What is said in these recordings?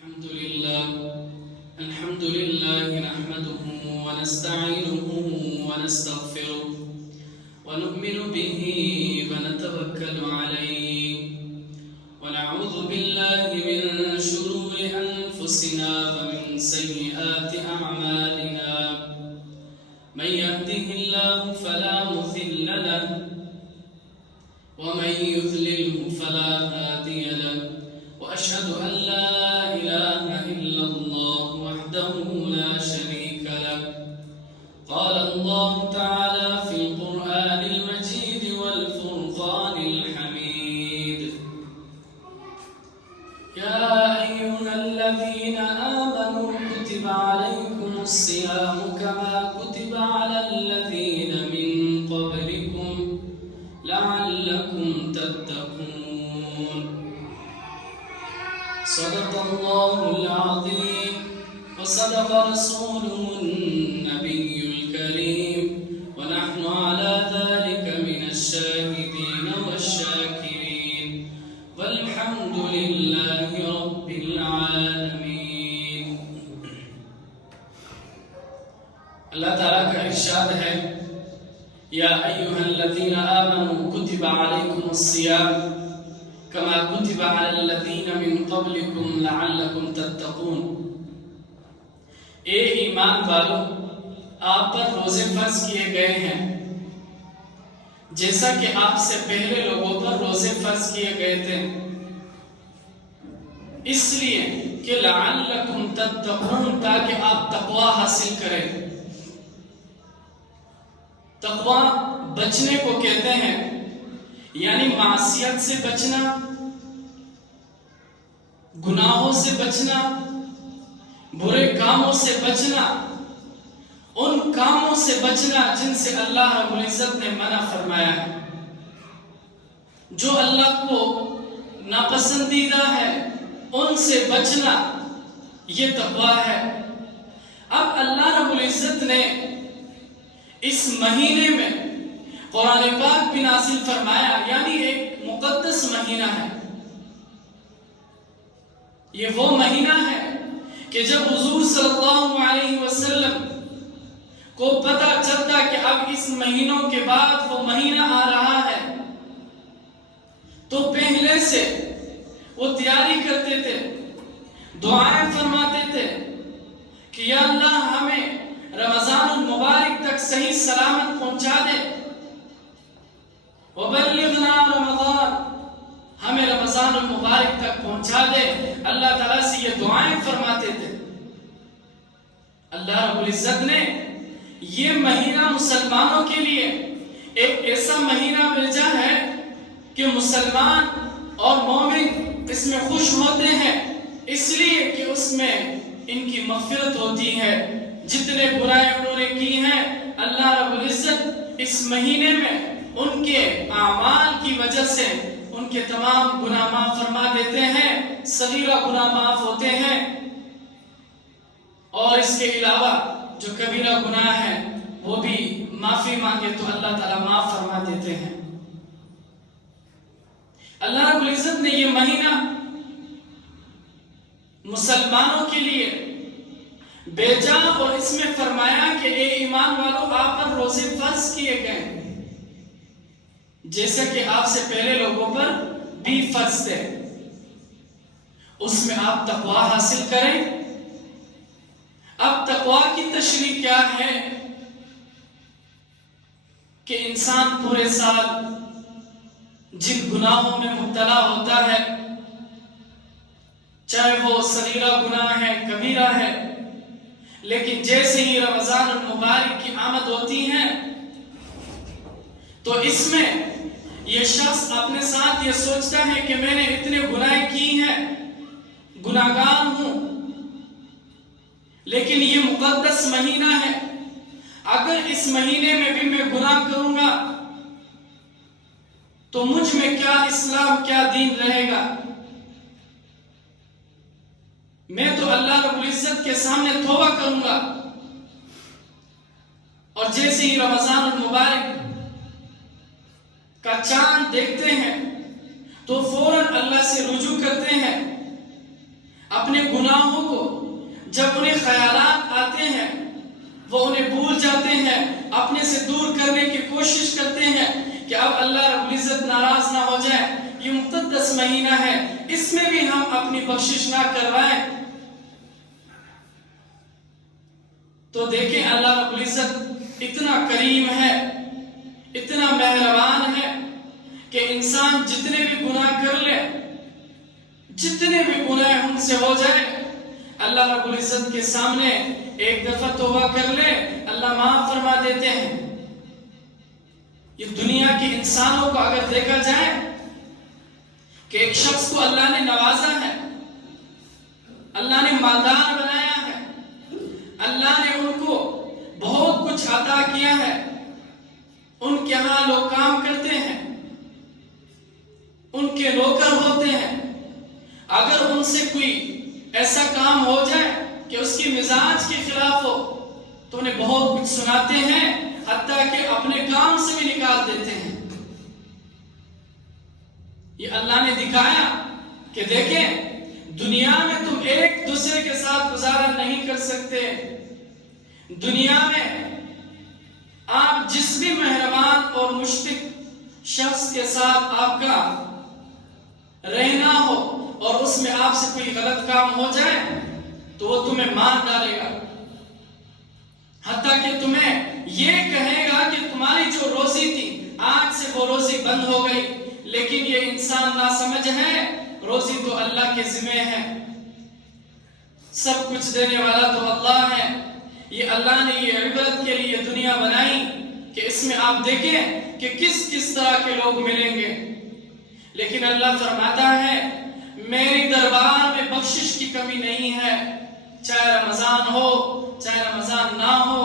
الحمد لله نحمده ونستعينه ونستغفره ونؤمن به ونتوكل عليه ونعوذ بالله من شرور أنفسنا ومن سيئات أعمالنا من يهده الله فلا مضل له ومن يضلله فلا هادي له وأشهد أن لا إله إلا الله وحده لا شريك له قال الله تعالى في القرآن المجيد والفرقان الحميد يا أيها الذين آمنوا كتب عليكم الصيام كما كتب على الذين من قبلكم لعلكم تتقون صدق الله العظيم وصدق رسوله النبي الكريم ونحن على ذلك من الشاهدين والشاكرين والحمد لله رب العالمين. اللہ تعالیٰ کا ارشاد ہے یا ایھا الذین آمنوا کتب علیکم الصیام کما کتب علی الذین من قبلکم لعلکم تتقون. اے ایمان والو، آپ پر روزے فرض کیے گئے ہیں جیسا کہ آپ سے پہلے لوگوں پر روزے فرض کیے گئے تھے، اس لیے کہ لعلکم تتقون، تاکہ آپ تقوی حاصل کریں. تقوی بچنے کو کہتے ہیں، یعنی معصیت سے بچنا، گناہوں سے بچنا، برے کاموں سے بچنا، ان کاموں سے بچنا جن سے اللہ رب العزت نے منع فرمایا ہے. جو اللہ کو ناپسندیدہ ہے ان سے بچنا، یہ تقوی ہے. اب اللہ رب العزت نے اس مہینے میں قرآن پاک بھی نازل فرمایا، یعنی ایک مقدس مہینہ ہے. یہ وہ مہینہ ہے کہ جب حضور صلی اللہ علیہ وسلم کو پتہ چلتا کہ اب اس مہینوں کے بعد وہ مہینہ آ رہا ہے تو پہلے سے وہ تیاری کرتے تھے، دعائیں فرماتے تھے کہ یا اللہ ہمیں رمضان المبارک تک صحیح سلامت پہنچا دے، وبلغنا رمضان، ہمیں رمضان المبارک تک پہنچا دے. اللہ تعالیٰ سے یہ دعائیں فرماتے تھے. اللہ رب العزت نے یہ مہینہ مسلمانوں کے لیے ایک ایسا مہینہ بھیجا ہے کہ مسلمان اور مومن اس میں خوش ہوتے ہیں، اس لیے کہ اس میں ان کی مغفرت ہوتی ہے. جتنے برائیں انہوں نے کی ہیں، اللہ رب العزت اس مہینے میں ان کے اعمال کی وجہ سے ان کے تمام گناہ معاف فرما دیتے ہیں، صغیرہ گناہ معاف ہوتے ہیں، اور اس کے علاوہ جو کبیرہ گناہ ہیں وہ بھی معافی مانگے تو اللہ تعالیٰ معاف فرما دیتے ہیں. اللہ رب العزت نے یہ مہینہ مسلمانوں کے لیے بھیجا اور اس میں فرمایا کہ اے ایمان والو، آپ پر روزے فرض کیے گئے جیسا کہ آپ سے پہلے لوگوں پر بھی فرض تھے. اس میں آپ تقوی حاصل کریں. اب تقوی کی تشریح کیا ہے کہ انسان پورے سال جن گناہوں میں مبتلا ہوتا ہے، چاہے وہ صغیرہ گناہ ہے، کبیرہ ہے، لیکن جیسے ہی رمضان المبارک کی آمد ہوتی ہے تو اس میں یہ شخص اپنے ساتھ یہ سوچتا ہے کہ میں نے اتنے گناہ کی ہیں، گناہگار ہوں، لیکن یہ مقدس مہینہ ہے، اگر اس مہینے میں بھی میں گناہ کروں گا تو مجھ میں کیا اسلام، کیا دین رہے گا. میں تو اللہ رب العزت کے سامنے توبہ کروں گا. اور جیسے ہی رمضان المبارک کا چاند دیکھتے ہیں تو فوراً اللہ سے رجوع کرتے ہیں، اپنے گناہوں کو جب انہیں خیالات آتے ہیں وہ انہیں بھول جاتے ہیں، اپنے سے دور کرنے کی کوشش کرتے ہیں کہ اب اللہ رب العزت ناراض نہ ہو جائے، یہ مقدس مہینہ ہے، اس میں بھی ہم اپنی بخشش نہ کروائیں۔ تو دیکھیں اللہ رب العزت اتنا کریم ہے، اتنا مہربان ہے کہ انسان جتنے بھی گناہ کر لے، جتنے بھی گناہ ہم سے ہو جائے، اللہ رب العزت کے سامنے ایک دفعہ توبہ کر لے، اللہ معاف فرما دیتے ہیں۔ یہ دنیا کے انسانوں کو اگر دیکھا جائے کہ ایک شخص کو اللہ نے نوازا ہے، اللہ نے مالدار بنایا ہے، اللہ نے ان کو بہت کچھ عطا کیا ہے، ان کے ہاں لوگ کام کرتے ہیں، ان کے نوکر ہوتے ہیں، اگر ان سے کوئی ایسا کام ہو جائے کہ اس کی مزاج کے خلاف ہو تو انہیں بہت کچھ سناتے ہیں، حتیٰ کہ اپنے کام سے بھی نکال دیتے ہیں۔ یہ اللہ نے دکھایا کہ دیکھیں دنیا میں تم ایک دوسرے کے ساتھ گزارا نہیں کر سکتے، دنیا میں آپ جس بھی مہربان اور مشفق شخص کے ساتھ آپ کا رہنا ہو اور اس میں آپ سے کوئی غلط کام ہو جائے تو وہ تمہیں مار ڈالے گا، حتیٰ کہ تمہیں یہ کہے گا کہ تمہاری جو روزی تھی آج سے وہ روزی بند ہو گئی، لیکن یہ انسان ناسمجھ ہے، روزی تو اللہ کے ذمہ ہے، سب کچھ دینے والا تو اللہ ہے۔ یہ اللہ نے یہ عبرت کے لیے دنیا بنائی کہ اس میں آپ دیکھیں کہ کس کس طرح کے لوگ ملیں گے، لیکن اللہ فرماتا ہے میری دربار میں بخشش کی کمی نہیں ہے، چاہے رمضان ہو چاہے رمضان نہ ہو،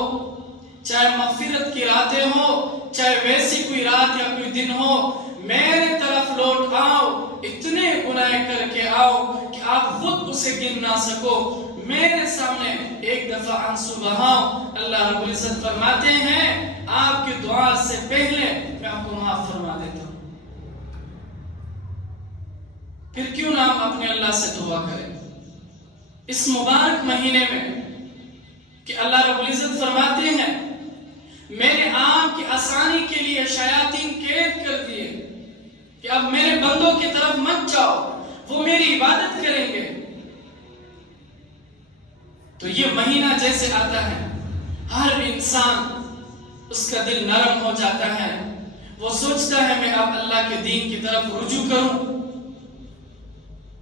چاہے مغفرت کی راتیں ہو چاہے ویسی کوئی رات یا کوئی دن ہو، میرے طرف لوٹ آؤ، اتنے گناہ کر کے آؤ کہ آپ خود اسے گن نہ سکو، میرے سامنے ایک دفعہ آنسو بہاؤ۔ اللہ رب العزت فرماتے ہیں آپ کی دعا سے پہلے میں آپ کو معاف فرما دیتا ہوں۔ پھر کیوں نہ ہم اپنے اللہ سے دعا کریں اس مبارک مہینے میں کہ اللہ رب العزت فرماتے ہیں میرے آپ کی آسانی کے لیے شیاطین قید کر دیے کہ اب میرے بندوں کی طرف مت جاؤ، وہ میری عبادت کریں گے۔ تو یہ مہینہ جیسے آتا ہے ہر انسان اس کا دل نرم ہو جاتا ہے، وہ سوچتا ہے میں اب اللہ کے دین کی طرف رجوع کروں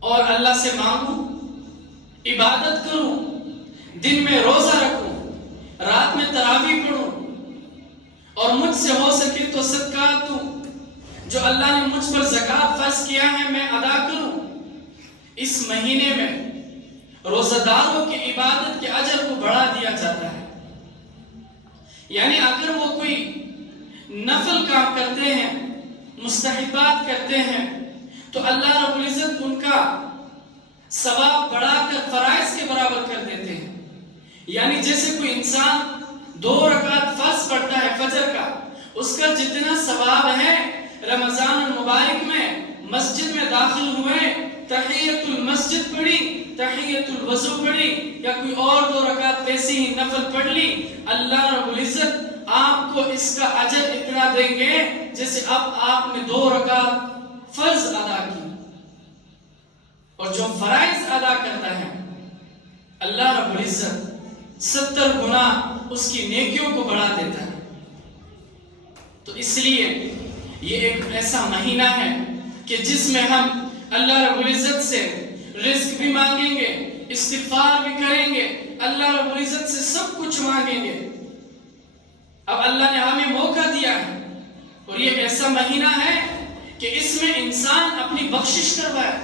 اور اللہ سے مانگوں، عبادت کروں، دن میں روزہ رکھوں، رات میں تراویح پڑھوں، اور مجھ سے ہو سکے تو صدقات دوں، جو اللہ نے مجھ پر زکوٰۃ فرض کیا ہے میں ادا کروں۔ اس مہینے میں روزہ داروں کی عبادت کے اجر کو بڑھا دیا جاتا ہے، یعنی اگر وہ کوئی نفل کام کرتے ہیں، مستحبات کرتے ہیں، تو اللہ رب العزت ان کا ثواب بڑھا کر فرائض کے برابر کر دیتے ہیں۔ یعنی جیسے کوئی انسان 2 رکعت فرض پڑھتا ہے فجر کا، اس کا جتنا ثواب ہے رمضان المبارک میں مسجد میں داخل ہوئے، تحیت المسجد پڑھی، تحیت الوضو پڑھی، یا کوئی اور 2 رکعت ویسی ہی نفل پڑھ لی، اللہ رب العزت آپ کو اس کا اجر اتنا دیں گے جیسے اب آپ نے 2 رکعت فرض ادا کی۔ اور جو فرائض ادا کرتا ہے اللہ رب العزت 70 گنا اس کی نیکیوں کو بڑھا دیتا ہے۔ تو اس لیے یہ ایک ایسا مہینہ ہے کہ جس میں ہم اللہ رب العزت سے رزق بھی مانگیں گے، استغفار بھی کریں گے، اللہ رب العزت سے سب کچھ مانگیں گے۔ اب اللہ نے ہمیں موقع دیا ہے اور یہ ایسا مہینہ ہے کہ اس میں انسان اپنی بخشش کروائے،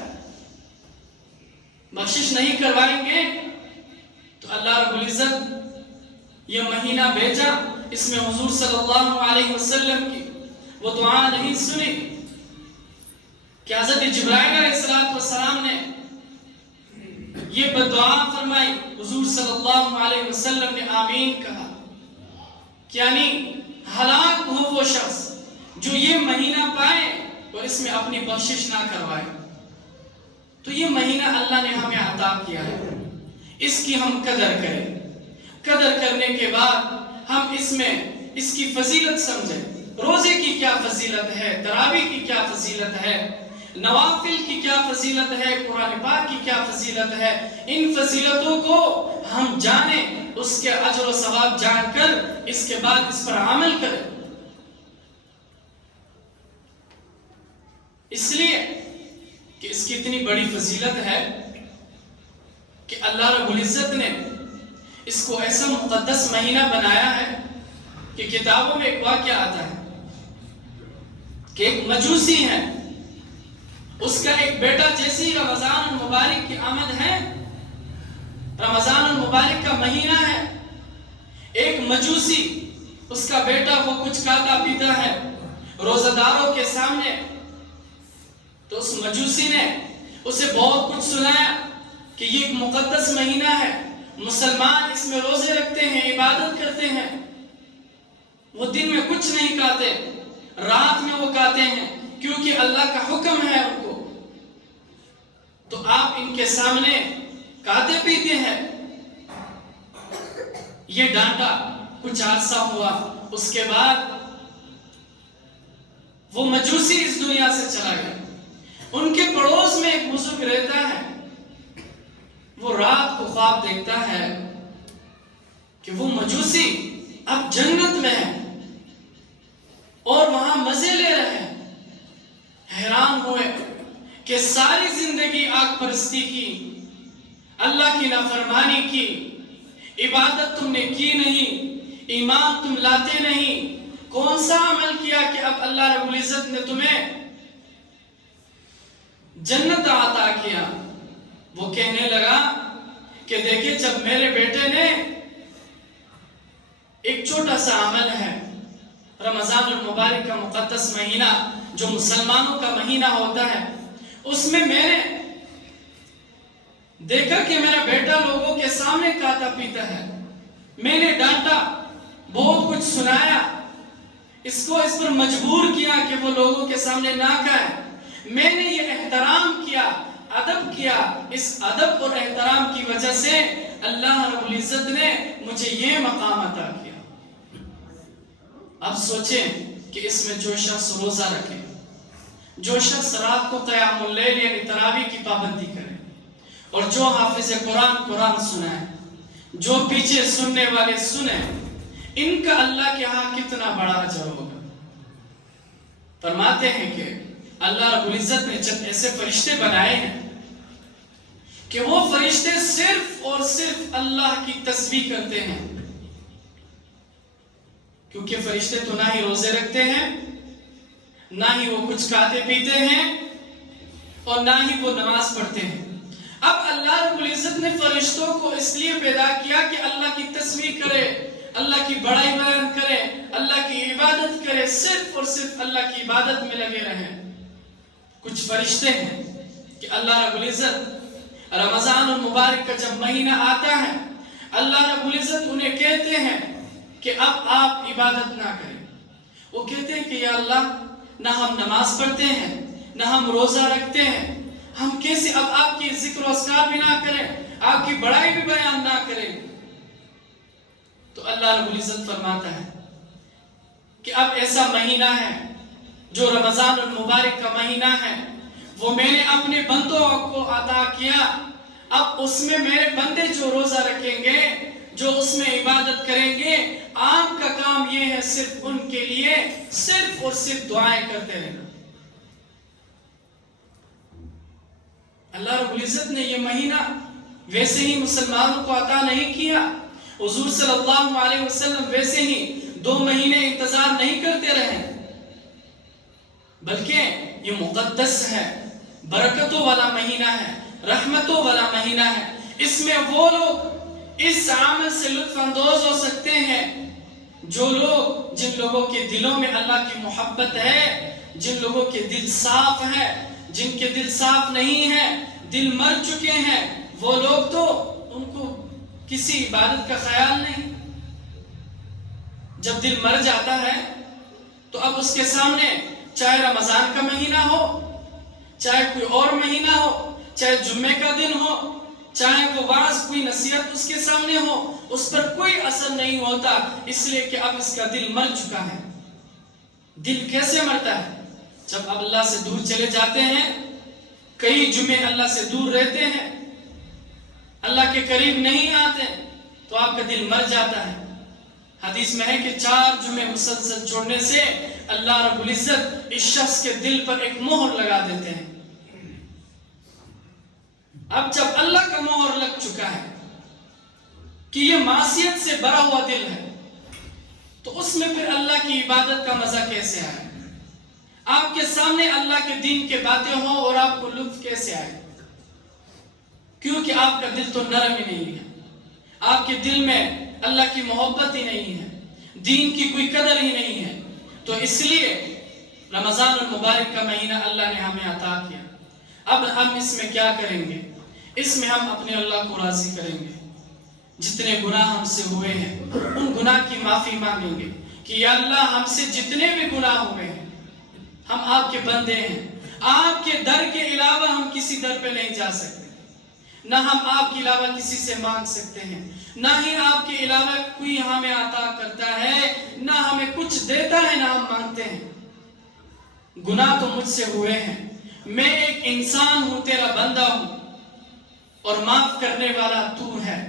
بخشش نہیں کروائیں گے تو اللہ رب العزت یہ مہینہ بھیجا، اس میں حضور صلی اللہ علیہ وسلم کی وہ دعا نہیں سنی کہ حضرت جبرائیل علیہ السلام نے یہ بدعا فرمائی، حضور صلی اللہ علیہ وسلم نے آمین کہا، یعنی ہلاک ہو وہ شخص جو یہ مہینہ پائے اور اس میں اپنی بخشش نہ کروائے۔ تو تو یہ مہینہ اللہ نے ہمیں عطا کیا ہے، اس کی ہم قدر کریں۔ قدر کرنے کے بعد ہم اس میں اس کی فضیلت سمجھیں، روزے کی کیا فضیلت ہے، تراویح کی کیا فضیلت ہے، نوافل کی کیا فضیلت ہے، قرآن پاک کی کیا فضیلت ہے۔ ان فضیلتوں کو ہم جانیں، اس کے اجر و ثواب جان کر اس کے بعد اس پر عمل کریں۔ اس لیے کہ اس کی اتنی بڑی فضیلت ہے کہ اللہ رب العزت نے اس کو ایسا مقدس مہینہ بنایا ہے کہ کتابوں میں ایک واقعہ آتا ہے کہ ایک مجوسی ہے، اس کا ایک بیٹا جیسی رمضان المبارک کی آمد ہے، رمضان المبارک کا مہینہ ہے، ایک مجوسی اس کا بیٹا وہ کچھ کھاتا پیتا ہے روزہ داروں کے سامنے، تو اس مجوسی نے اسے بہت کچھ سنایا کہ یہ ایک مقدس مہینہ ہے، مسلمان اس میں روزے رکھتے ہیں، عبادت کرتے ہیں، وہ دن میں کچھ نہیں کھاتے، رات میں وہ کھاتے ہیں کیونکہ اللہ کا حکم ہے ان کو، تو آپ ان کے سامنے کھاتے پیتے ہیں۔ یہ ڈانٹا، کچھ عرصہ ہوا، اس کے بعد وہ مجوسی اس دنیا سے چلا گیا۔ ان کے پڑوس میں ایک بزرگ رہتا ہے، وہ رات کو خواب دیکھتا ہے کہ وہ مجوسی اب جنت میں ہے اور وہاں مزے لے رہے ہیں۔ حیران ہوئے کہ ساری زندگی آگ پرستی کی، اللہ کی نافرمانی کی، عبادت تم نے کی نہیں، ایمان تم لاتے نہیں، کون سا عمل کیا کہ اب اللہ رب العزت نے تمہیں جنت عطا کیا۔ وہ کہنے لگا کہ دیکھیں، جب میرے بیٹے نے ایک چھوٹا سا عمل ہے، رمضان المبارک کا مقدس مہینہ جو مسلمانوں کا مہینہ ہوتا ہے، اس میں میں نے دیکھا کہ میرا بیٹا لوگوں کے سامنے کھاتا پیتا ہے، میں نے ڈانٹا، بہت کچھ سنایا، اس کو اس پر مجبور کیا کہ وہ لوگوں کے سامنے نہ کھائے، میں نے یہ احترام کیا، ادب کیا، اس ادب اور احترام کی وجہ سے اللہ رب العزت نے مجھے یہ مقام عطا کیا۔ اب سوچیں کہ اس میں جو شخص روزہ رکھے، جو شخص رات کو قیام اللیل یعنی تراویح کی پابندی کرے، اور جو حافظ قرآن سنائے، جو پیچھے سننے والے سنیں، ان کا اللہ کے ہاں کتنا بڑا اجر ہوگا۔ فرماتے ہیں کہ اللہ رب العزت نے جب ایسے فرشتے بنائے ہیں کہ وہ فرشتے صرف اور صرف اللہ کی تسبیح کرتے ہیں، کیونکہ فرشتے تو نہ ہی روزے رکھتے ہیں، نہ ہی وہ کچھ کھاتے پیتے ہیں، اور نہ ہی وہ نماز پڑھتے ہیں۔ اب اللہ رب العزت نے فرشتوں کو اس لیے پیدا کیا کہ اللہ کی تسبیح کرے، اللہ کی بڑائی بیان کرے، اللہ کی عبادت کرے، صرف اور صرف اللہ کی عبادت میں لگے رہیں۔ کچھ فرشتے ہیں کہ اللہ رب العزت رمضان المبارک کا جب مہینہ آتا ہے، اللہ رب العزت انہیں کہتے ہیں کہ اب آپ عبادت نہ کریں۔ وہ کہتے ہیں کہ یا اللہ، نہ ہم نماز پڑھتے ہیں، نہ ہم روزہ رکھتے ہیں، ہم کیسے اب آپ کی ذکر و اذکار بھی نہ کریں، آپ کی بڑائی بھی بیان نہ کریں۔ تو اللہ رب العزت فرماتا ہے کہ اب ایسا مہینہ ہے جو رمضان المبارک کا مہینہ ہے، وہ میں نے اپنے بندوں کو عطا کیا۔ اب اس میں میرے بندے جو روزہ رکھیں گے، جو اس میں عبادت کریں گے، عام کا کام یہ ہے صرف ان کے لیے صرف اور صرف دعائیں کرتے رہنا۔ اللہ رب العزت نے یہ مہینہ ویسے ہی مسلمانوں کو عطا نہیں کیا۔ حضور صلی اللہ علیہ وسلم ویسے ہی 2 مہینے انتظار نہیں کرتے رہے، بلکہ یہ مقدس ہے، برکتوں والا مہینہ ہے، رحمتوں والا مہینہ ہے۔ اس میں وہ لوگ اس عمل سے لطف اندوز ہو سکتے ہیں جن لوگوں کے دلوں میں اللہ کی محبت ہے، جن لوگوں کے دل صاف ہے۔ جن کے دل صاف نہیں ہے، دل مر چکے ہیں، وہ لوگ تو ان کو کسی عبادت کا خیال نہیں۔ جب دل مر جاتا ہے تو اب اس کے سامنے چاہے رمضان کا مہینہ ہو، چاہے کوئی اور مہینہ ہو، چاہے جمعے کا دن ہو، چاہے وہ واعظ کوئی نصیحت اس کے سامنے ہو، اس پر کوئی اثر نہیں ہوتا، اس لیے کہ اب اس کا دل مر چکا ہے۔ دل کیسے مرتا ہے؟ جب اب اللہ سے دور چلے جاتے ہیں، کئی جمعے اللہ سے دور رہتے ہیں، اللہ کے قریب نہیں آتے، تو آپ کا دل مر جاتا ہے۔ حدیث میں ہے کہ 4 جمعے مسلسل چھوڑنے سے اللہ رب العزت اس شخص کے دل پر ایک مہر لگا دیتے ہیں۔ اب جب اللہ کا مہر لگ چکا ہے کہ یہ معصیت سے بھرا ہوا دل ہے، تو اس میں پھر اللہ کی عبادت کا مزہ کیسے آئے؟ آپ کے سامنے اللہ کے دین کے باتیں ہوں اور آپ کو لطف کیسے آئے؟ کیونکہ آپ کا دل تو نرم ہی نہیں ہے، آپ کے دل میں اللہ کی محبت ہی نہیں ہے، دین کی کوئی قدر ہی نہیں ہے۔ تو اس لیے رمضان المبارک کا مہینہ اللہ نے ہمیں عطا کیا۔ اب ہم اس میں کیا کریں گے؟ اس میں ہم اپنے اللہ کو راضی کریں گے۔ جتنے گناہ ہم سے ہوئے ہیں ان گناہ کی معافی مانگیں گے کہ یا اللہ ہم سے جتنے بھی گناہ ہوئے ہیں، ہم آپ کے بندے ہیں، آپ کے در کے علاوہ ہم کسی در پہ نہیں جا سکتے، نہ ہم آپ کے علاوہ کسی سے مانگ سکتے ہیں، نہ ہی آپ کے علاوہ کوئی ہمیں عطا کرتا ہے، نہ ہمیں کچھ دیتا ہے، نہ ہم مانگتے ہیں۔ گناہ تو مجھ سے ہوئے ہیں، میں ایک انسان ہوں، تیرا بندہ ہوں، اور معاف کرنے والا تو ہے،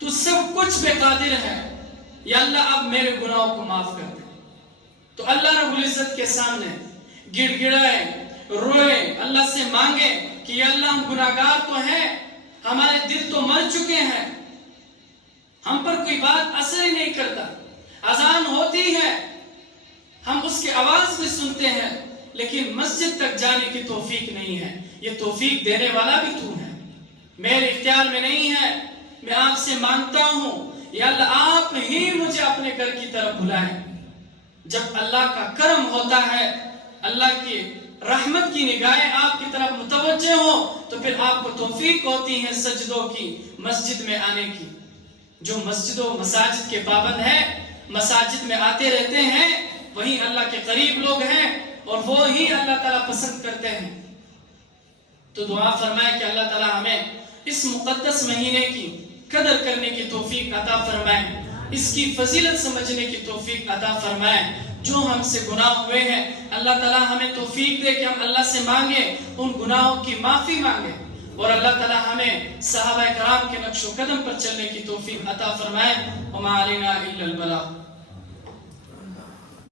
تو سب کچھ بے قادر ہے، یا اللہ اب میرے گناہوں کو معاف کر دے۔ تو اللہ رب العزت کے سامنے گڑ گڑائے، روئے، اللہ سے مانگے کہ یا اللہ ہم گناہگار تو ہیں، ہمارے دل تو مر چکے ہیں، ہم پر کوئی بات اثر ہی نہیں کرتا، اذان ہوتی ہے ہم اس کی آواز بھی سنتے ہیں، لیکن مسجد تک جانے کی توفیق نہیں ہے۔ یہ توفیق دینے والا بھی تو ہے، میرے اختیار میں نہیں ہے۔ میں آپ سے مانگتا ہوں یا اللہ آپ ہی مجھے اپنے گھر کی طرف بلائیں۔ جب اللہ کا کرم ہوتا ہے، اللہ کی رحمت کی نگاہیں آپ کی طرف متوجہ ہو، تو پھر آپ کو توفیق ہوتی ہے سجدوں کی، مسجد میں آنے کی۔ جو مسجدوں مساجد کے پابند ہیں، مساجد میں آتے رہتے ہیں، وہی اللہ کے قریب لوگ ہیں اور وہی اللہ تعالیٰ پسند کرتے ہیں۔ تو دعا فرمائے کہ اللہ تعالیٰ ہمیں اس مقدس مہینے کی قدر کرنے کی توفیق عطا فرمائے، اس کی فضیلت سمجھنے کی توفیق عطا فرمائے۔ جو ہم سے گناہ ہوئے ہیں اللہ تعالیٰ ہمیں توفیق دے کہ ہم اللہ سے مانگے، ان گناہوں کی معافی مانگے، اور اللہ تعالیٰ ہمیں صحابہ کرام کے نقش و قدم پر چلنے کی توفیق عطا فرمائے۔ وما علینا الا البلاغ۔